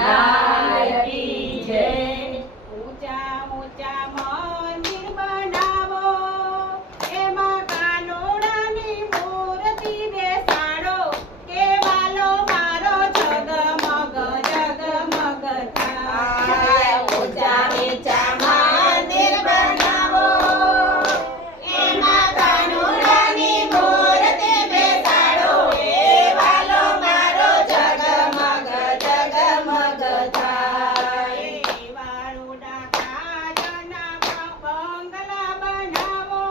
કનૈયા કી જય. ઊંચા ઊંચા મંદિર બનાવો, એમાં કાનુડાની મૂર્તિ બેસાડો, કે વાલો મારો જગમગ જગમગ થાય. ઊંચા નીચા મંદિર બનાવો, એમાં કાનુડાની મૂર્તિ બેસાડો, એ વાલો મારો જગમગ જગમગ થાય. વાળુડા કાચના બંગલા બનાવો,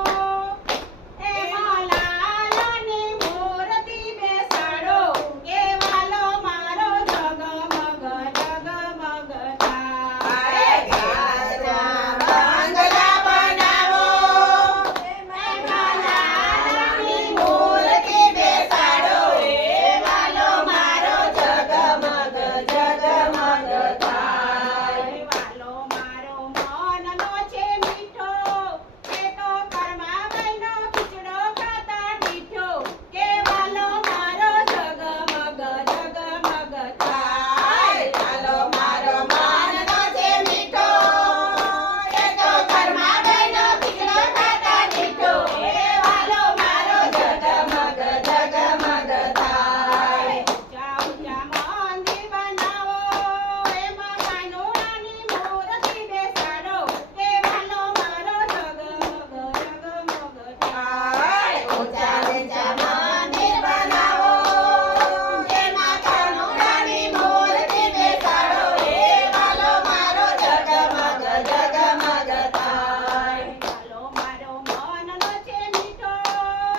એમાં લાલની મૂર્તિ બેસાડો, કે વાલો મારો જગમગ જગમગ થાય. બંગલા બનાવો, એમાં લાલની મૂર્તિ બેસાડો, એ વાલો મારો જગમગ જગમગ થાય. વાલો મારો મનનો છે મીઠો, એ તો ઘરમાં બહેનો ખીચડો ખાતા મીઠો, કે વાલો મારો જગમગ જગમગ થાય. વાલો મારો મનનો છે મીઠો, એ તો ઘરમાં બહેનો ખીચડો ખાતા મીઠો, એ વાલો મારો જગમગ જગમગ થાય. ઊંચા ઊંચા મંદિર બનાવો, એમાં કાનુડાની મૂર્તિ બેસાડો, કે વાલો મારો જગમગ જગમગ થાય. ઊંચા નીચા મંદિર બનાવો, એમાં કાનુડાની મૂર્તિ બેસાડો, એ વાલો મારો જગમગ જગમગ થાય. વાલો મારો મનનો છે મીઠો,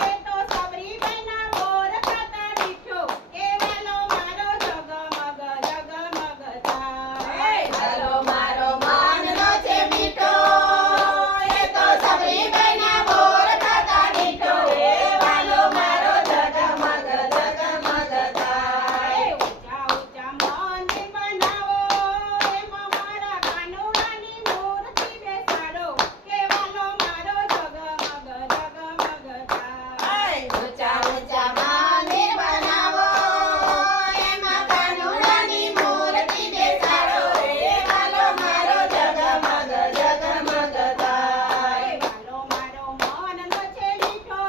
એ તો સબરી બહેના બોર ખાતા મીઠો, કે વાલો મારો જગમગ જગમગ થાય. વાલો મારો મનનો છે મીઠો, એ તો સબરી બહેના બોર ખાતા મીઠો, એ વાલો મારો જગમગ જગમગ થાય. ઊંચા ઊંચા મંદિર બનાવો, એમાં મારા કાનુડાની મૂર્તિ બેસાડો, કે વાલો મારો જગમગ જગમગ થાય. ઊંચા ઊંચા મંદિર બનાવો, એમાં કાનુડાની મૂર્તિ બેસાડો, એ વાલો મારો જગમગ જગમગ થાય. વાલો મારો મનનો છે મીઠો,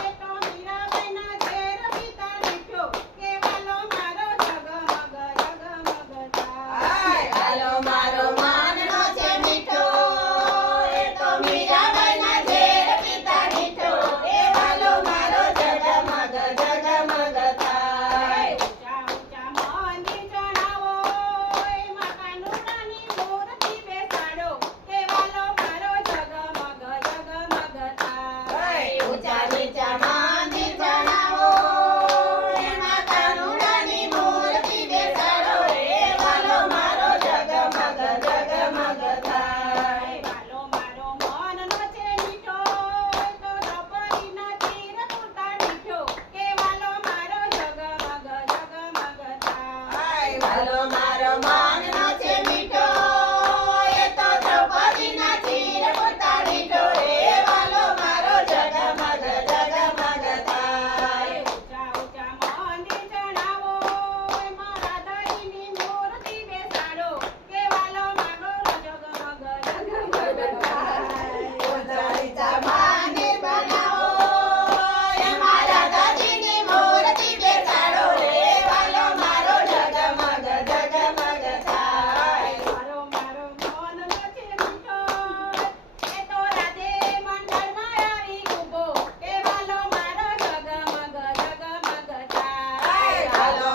એ તો મીરાબાઈના ઝેર પીતા મીઠો, કે વાલો મારો જગમગ જગમગ થાય. વાલો મારો મનનો છે મીઠો, એ તો મીરાબાઈના ઝેર પીતા મીઠો, એ વાલો મારો જગમગ જગમગ થાય. ઊંચા ઊંચા મંદિર ચડાવો, એમાં કાનુડાની મૂર્તિ બેસાડો, કે વાલો મારો જગમગ જગમગ થાય. ઊંચા નીચા મંદિર બનાવો, એમાં કાનુડાની મૂર્તિ બેસાડો, એ વાલો મારો જગમગ જગમગ થાય. વાલો મારો મનનો છે મીઠો, એ તો દ્રૌપદીના ચીર પૂરતા મીઠો, કે વાલો મારો જગમગ જગમગ થાય. વાલો મારો મનનો છે મીઠો, એ તો દ્રૌપદીના ચીર પૂરતા મીઠો, એ વાલો મારો જગમગ જગમગ થાય. ઊંચા ઊંચા મંદિર ચડાવો, એમાં રાધાજીની મૂર્તિ બેસાડો, કે વાલો મારો જગમગ જગમગ થાય. ઊંચા નીચા મંદિર બનાવો, એમાં રાધાજીની મૂર્તિ બેસાડો, એ વાલો મારો જગમગ જગમગ થાય. મારો મારો મનનો છે મીઠો, એ તો રાધે મંડળમાં આવી ઊભો, કે વાલો મારો જગમગ જગમગ થાય. વાલો